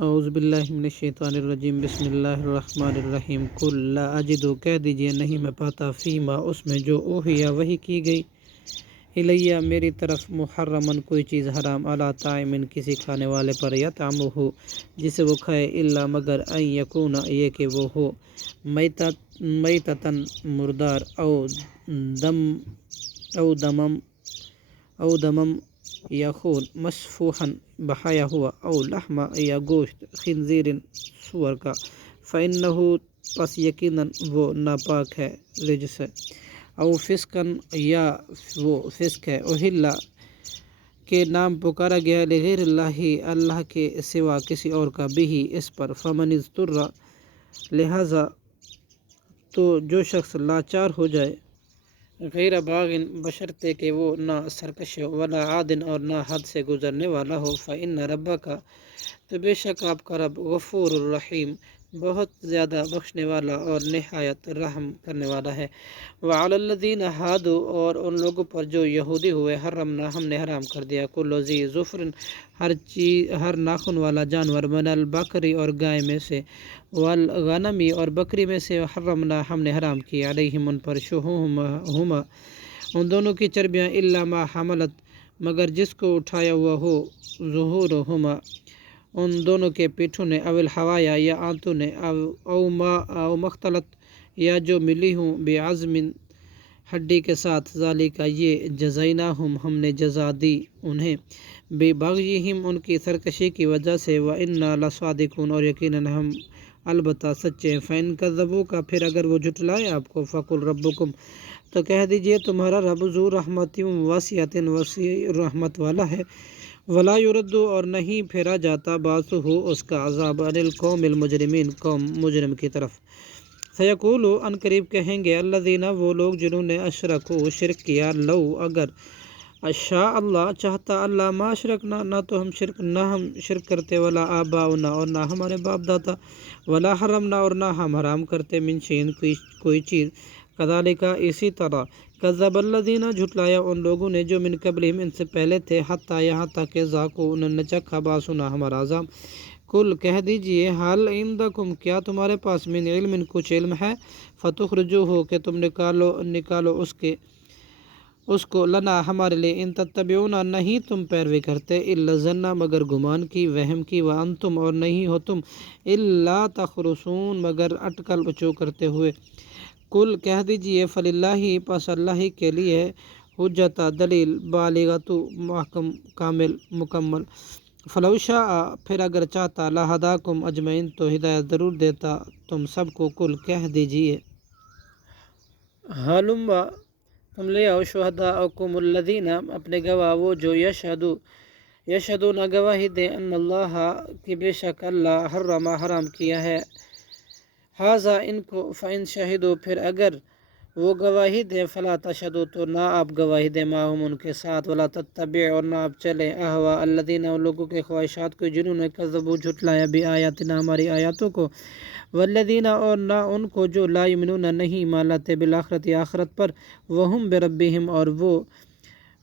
اعوذ باللہ من الشیطان الرجیم بسم اللہ الرحمن الرحیم قل لا اجدو کہہ دیجئے نہیں میں پاتا فیما اس میں جو اوحیا وحی کی گئی الیہ میری طرف محرمن کوئی چیز حرام علی طاعم کسی کھانے والے پر یطعمہ جسے وہ کھائے الا مگر ان یکون یہ کہ وہ ہو میتتن مردار او دمم یا خون مسفوحن بہایا ہوا او لحم یا گوشت خنزیر سور کا فإنہ پس یقیناً وہ ناپاک ہے رجس ہے او فسقن یا وہ فسق ہے اوہلا کے نام پکارا گیا لغیر اللہ کے سوا کسی اور کا بھی اس پر فمن اضطر لہذا تو جو شخص لاچار ہو جائے غیر باغن بشرطے کہ وہ نہ سرکش ہو ولا عادن اور نہ حد سے گزرنے والا ہو فإن ربک تو بے شک آپ کا رب غفور الرحیم بہت زیادہ بخشنے والا اور نہایت رحم کرنے والا ہے وعلی الذین ہادوا اور ان لوگوں پر جو یہودی ہوئے حرمنا ہم نے حرام کر دیا کل ذی ظفر ہر ناخن والا جانور من البقری اور گائے میں سے والغنمی اور بکری میں سے حرمنا ہم نے حرام کیا علیہم ان پر شحومہما ان دونوں کی چربیاں الا ما حملت مگر جس کو اٹھایا ہوا ہو ظہورہما ان دونوں کے پیٹھوں نے او الحوایا یا آنتوں نے او مختلط یا جو ملی ہوں بعظم ہڈی کے ساتھ ذالک یہ جزیناہم ہم نے جزا دی انہیں بے بغیہم ان کی سرکشی کی وجہ سے وَإِنَّا لَصَادِقُونَ اور یقیناً ہم البتہ سچے ہیں فَإِن كَذَّبُوكَ پھر اگر وہ جھٹلائے آپ کو فَقُلْ رَبُّكُمْ تو کہہ دیجئے تمہارا رب ذو رحمت واسعۃ وسیع رحمت والا ہے ولا يرد اور نہیں پھیرا جاتا باعث ہو اس کا عذاب عن القوم المجرمین قوم مجرم کی طرف سیقول ان قریب کہیں گے الذین وہ لوگ جنہوں نے اشرکوا شرک کیا لو اگر شاء اللہ چاہتا اللہ ما اشرکنا نہ تو ہم شرک کرتے ولا آباؤنا اور نہ ہمارے باپ دادا ولا حرمنا اور نہ ہم حرام کرتے من شیء کوئی چیز کذالک اسی طرح کذب الذین جھٹلایا ان لوگوں نے جو من قبلہم ان سے پہلے تھے حتی یہاں تک کہ ذاقوا انہوں نے چکھا باسنا ہمارا عذاب کل کہہ دیجئے حل عندکم کیا تمہارے پاس من علم کچھ علم ہے فتخرجوہ کہ تم نکالو اس کو لنا ہمارے لیے ان تتبعون نہیں تم پیروی کرتے الا الظن مگر گمان کی وہم کی وانتم اور نہیں ہو تم الا تخرصون مگر اٹکل اچو کرتے ہوئے کل کہہ دیجئے فللہ پس اللہ کے لیے حجت دلیل بالغۃ محکم کامل مکمل فلو شاء پھر اگر چاہتا لہداکم اجمعین تو ہدایت ضرور دیتا تم سب کو کل کہہ دیجئے ہلم تم لے آؤ شہداءکم الذین اپنے گواہ وہ جو یشہدون گواہی دے ان اللہ کہ بے شک اللہ حرام کیا ہے ھذا ان کو فإن شہدوا پھر اگر وہ گواہی دیں فلا تشہدوا تو نہ آپ گواہی دیں معہم ان کے ساتھ ولا تتبع اور نہ آپ چلیں اہواء الذین ان لوگوں کے خواہشات کو جنہوں نے کذبوا جھٹلایا بآیاتنا ہماری آیاتوں کو والذین اور نہ ان کو جو لا یؤمنون نہیں ایمان لاتے بالآخرۃ آخرت پر وہم بربہم اور وہ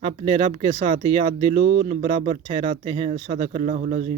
اپنے رب کے ساتھ یعدلون برابر ٹھہراتے ہیں صدق اللہ العظیم